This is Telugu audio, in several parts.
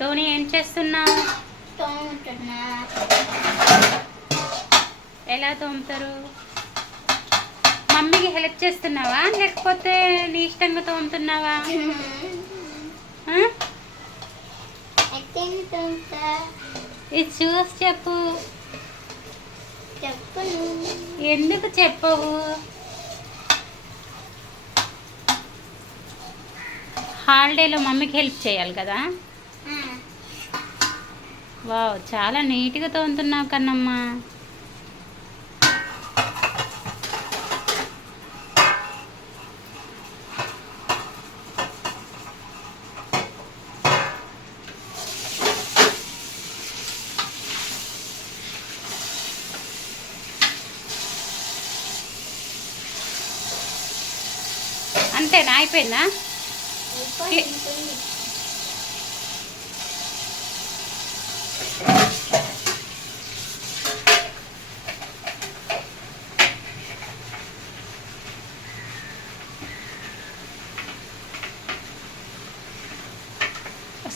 టోనీ ఏం చేస్తున్నావు? ఎలా తోముతారు? మమ్మీకి హెల్ప్ చేస్తున్నావా లేకపోతే నీ ఇష్టంగా తోముతున్నావా? ఇది చూసి చెప్పు. ఎందుకు చెప్పవు? హాలిడేలో మమ్మీకి హెల్ప్ చేయాలి కదా. వావ్, చాలా నీట్గా తోముతున్నావు కన్నమ్మ. అంతేనా, అయిపోయిందా?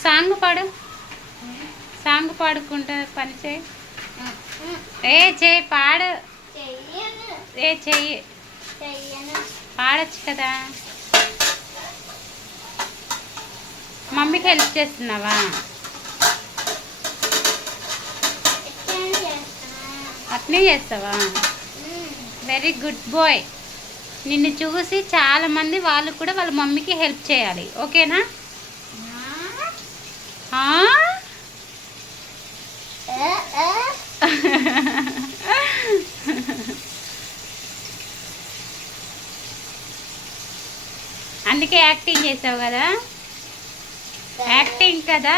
సాంగ్ పాడు. సాంగ్ పాడుకుంటా పని చేయి. చేయి పాడు. చెయ్యి పాడచ్చు కదా. మమ్మీకి హెల్ప్ చేస్తున్నావా? అట్నే చేస్తావా? Very good boy. నిన్ను చూసి చాలామంది వాళ్ళు కూడా వాళ్ళ మమ్మీకి హెల్ప్ చేయాలి. ఓకేనా? అందుకే యాక్టింగ్ చేసావు కదా. యాక్టింగ్ కదా.